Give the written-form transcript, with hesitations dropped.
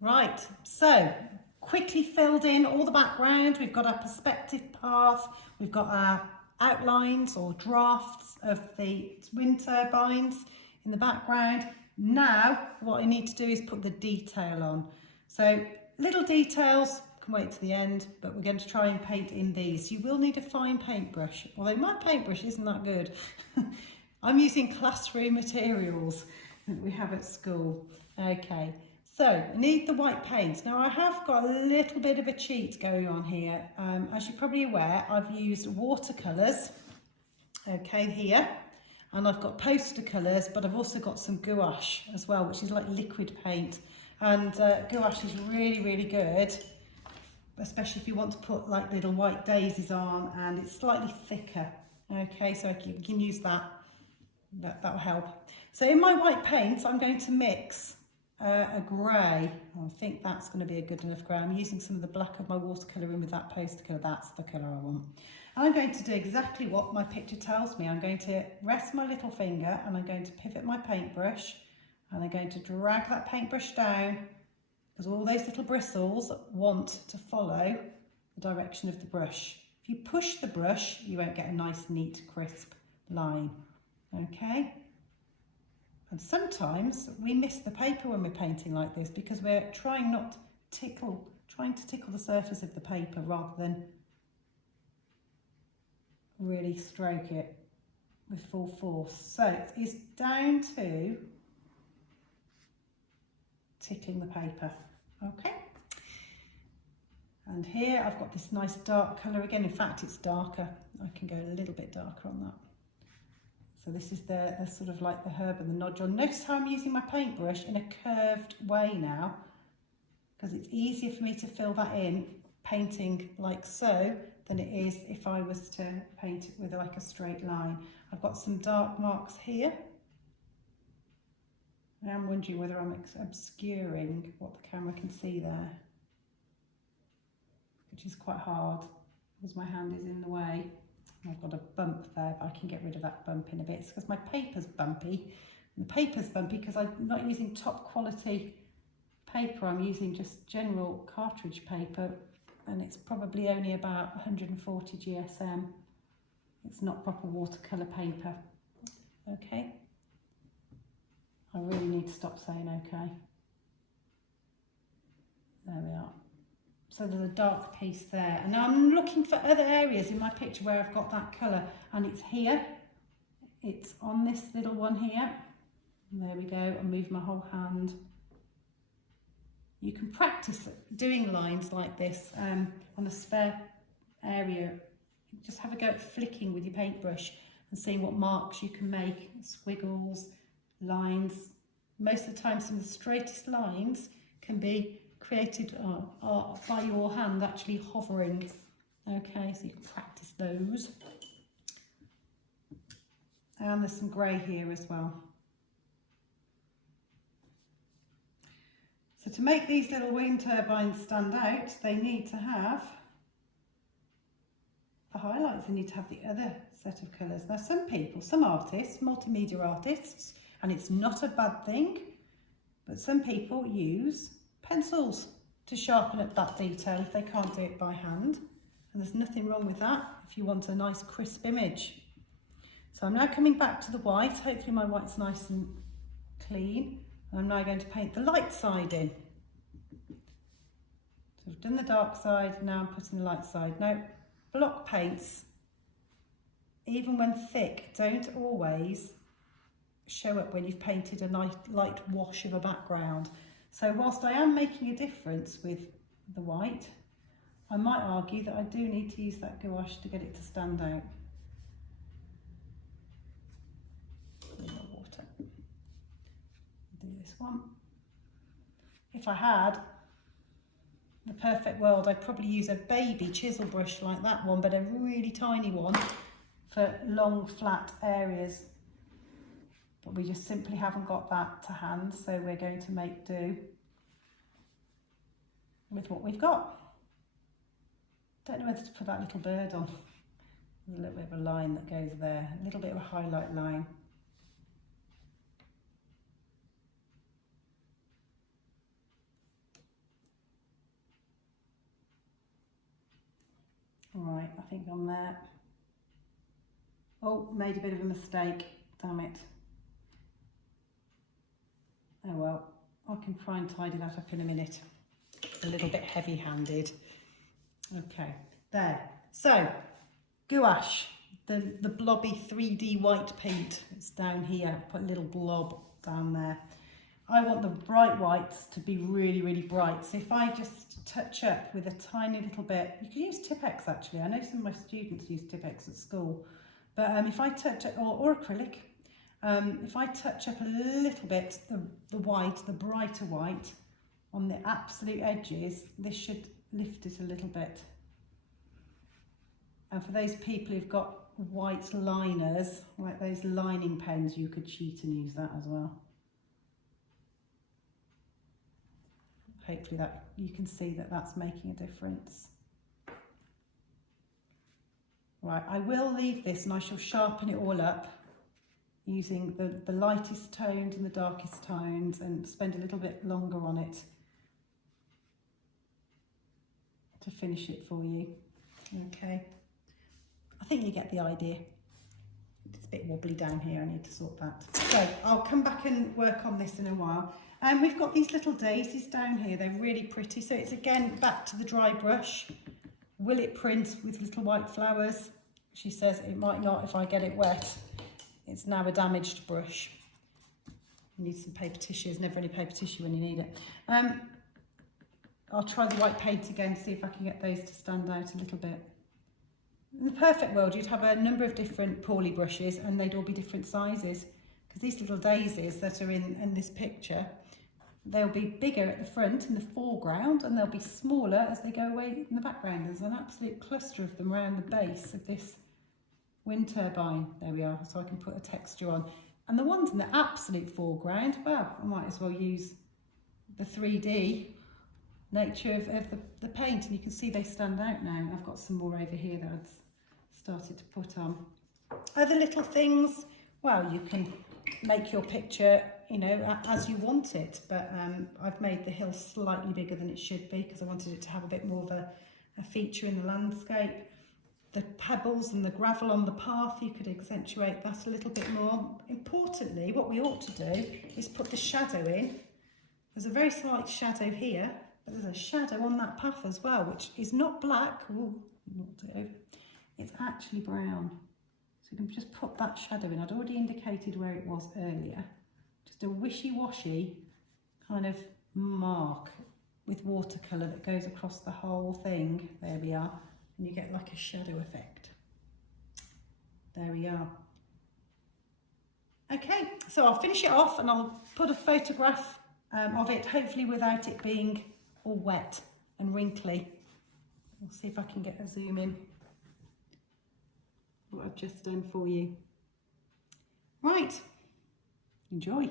Right, so quickly filled in all the background. We've got our perspective path, we've got our outlines or drafts of the wind turbines in the background. Now what I need to do is put the detail on. So little details can wait to the end, but we're going to try and paint in these. You will need a fine paintbrush, although my paintbrush isn't that good. I'm using classroom materials that we have at school. Okay. So I need the white paint. Now I have got a little bit of a cheat going on here. As you're probably aware, I've used watercolours, okay, here, and I've got poster colours, but I've also got some gouache as well, which is like liquid paint. And gouache is really, really good, especially if you want to put like little white daisies on, and it's slightly thicker. Okay, so you can use that. That will help. So in my white paint, I'm going to mix a grey. I think that's going to be a good enough grey. I'm using some of the black of my watercolour in with that poster colour. That's the colour I want. And I'm going to do exactly what my picture tells me. I'm going to rest my little finger and I'm going to pivot my paintbrush and I'm going to drag that paintbrush down because all those little bristles want to follow the direction of the brush. If you push the brush, you won't get a nice, neat, crisp line. Okay? And sometimes we miss the paper when we're painting like this because we're trying to tickle the surface of the paper rather than really stroke it with full force. So it's down to tickling the paper. Okay. And here I've got this nice dark colour again. In fact, it's darker. I can go a little bit darker on that. So this is the sort of like the herb and the nodule. Notice how I'm using my paintbrush in a curved way now, because it's easier for me to fill that in painting like so than it is if I was to paint it with like a straight line. I've got some dark marks here. I am wondering whether I'm obscuring what the camera can see there, which is quite hard because my hand is in the way. I've got a bump there, but I can get rid of that bump in a bit. It's because my paper's bumpy. And the paper's bumpy because I'm not using top quality paper. I'm using just general cartridge paper, and it's probably only about 140 GSM. It's not proper watercolour paper. Okay. I really need to stop saying okay. There we are. So there's a dark piece there. And now I'm looking for other areas in my picture where I've got that colour. And it's here. It's on this little one here. And there we go. I'll move my whole hand. You can practice doing lines like this on a spare area. Just have a go at flicking with your paintbrush and seeing what marks you can make. Squiggles, lines. Most of the time some of the straightest lines can be created by your hand actually hovering. Okay, so you can practice those. And there's some grey here as well. So to make these little wind turbines stand out, they need to have the highlights. They need to have the other set of colours. Now some people, some artists, multimedia artists, and it's not a bad thing, but some people use pencils to sharpen up that detail if they can't do it by hand. And there's nothing wrong with that if you want a nice crisp image. So I'm now coming back to the white. Hopefully my white's nice and clean. And I'm now going to paint the light side in. So I've done the dark side, now I'm putting the light side. Now, block paints, even when thick, don't always show up when you've painted a nice light wash of a background. So whilst I am making a difference with the white, I might argue that I do need to use that gouache to get it to stand out. A little water. Do this one. If I had the perfect world, I'd probably use a baby chisel brush like that one, but a really tiny one for long flat areas. But we just simply haven't got that to hand, so we're going to make do with what we've got. Don't know whether to put that little bird on. There's a little bit of a line that goes there, a little bit of a highlight line. Right, I think I'm there. Oh, made a bit of a mistake, damn it. Oh well, I can try and tidy that up in a minute. A little bit heavy-handed. Okay, there. So, gouache, the blobby 3D white paint. It's down here. Put a little blob down there. I want the bright whites to be really, really bright. So if I just touch up with a tiny little bit, you can use Tipp-Ex actually. I know some of my students use Tipp-Ex at school. But if I touch it, or acrylic, if I touch up a little bit, the white, the brighter white, on the absolute edges, this should lift it a little bit. And for those people who've got white liners, like those lining pens, you could cheat and use that as well. Hopefully that you can see that that's making a difference. Right, I will leave this and I shall sharpen it all up using the lightest tones and the darkest tones and spend a little bit longer on it to finish it for you. Okay, I think you get the idea. It's a bit wobbly down here, I need to sort that. So I'll come back and work on this in a while. We've got these little daisies down here, they're really pretty. So it's again back to the dry brush. Will it print with little white flowers? She says it might not if I get it wet. It's now a damaged brush. You need some paper tissue, there's never any paper tissue when you need it. I'll try the white paint again, see if I can get those to stand out a little bit. In the perfect world, you'd have a number of different Pauly brushes and they'd all be different sizes. Because these little daisies that are in this picture, they'll be bigger at the front in the foreground and they'll be smaller as they go away in the background. There's an absolute cluster of them around the base of this wind turbine. There we are, so I can put a texture on. And the ones in the absolute foreground, well, I might as well use the 3D nature of the paint, and you can see they stand out now. I've got some more over here that I've started to put on. Other little things, well, you can make your picture, you know, as you want it, but I've made the hill slightly bigger than it should be because I wanted it to have a bit more of a feature in the landscape. The pebbles and the gravel on the path, you could accentuate that a little bit more. Importantly, what we ought to do is put the shadow in. There's a very slight shadow here, but there's a shadow on that path as well, which is not black. Ooh, knocked it over. It's actually brown. So you can just put that shadow in. I'd already indicated where it was earlier. Just a wishy-washy kind of mark with watercolour that goes across the whole thing. There we are. And you get like a shadow effect. There we are. Okay, so I'll finish it off and I'll put a photograph of it, hopefully without it being all wet and wrinkly. We'll see if I can get a zoom in what I've just done for you. Right, enjoy.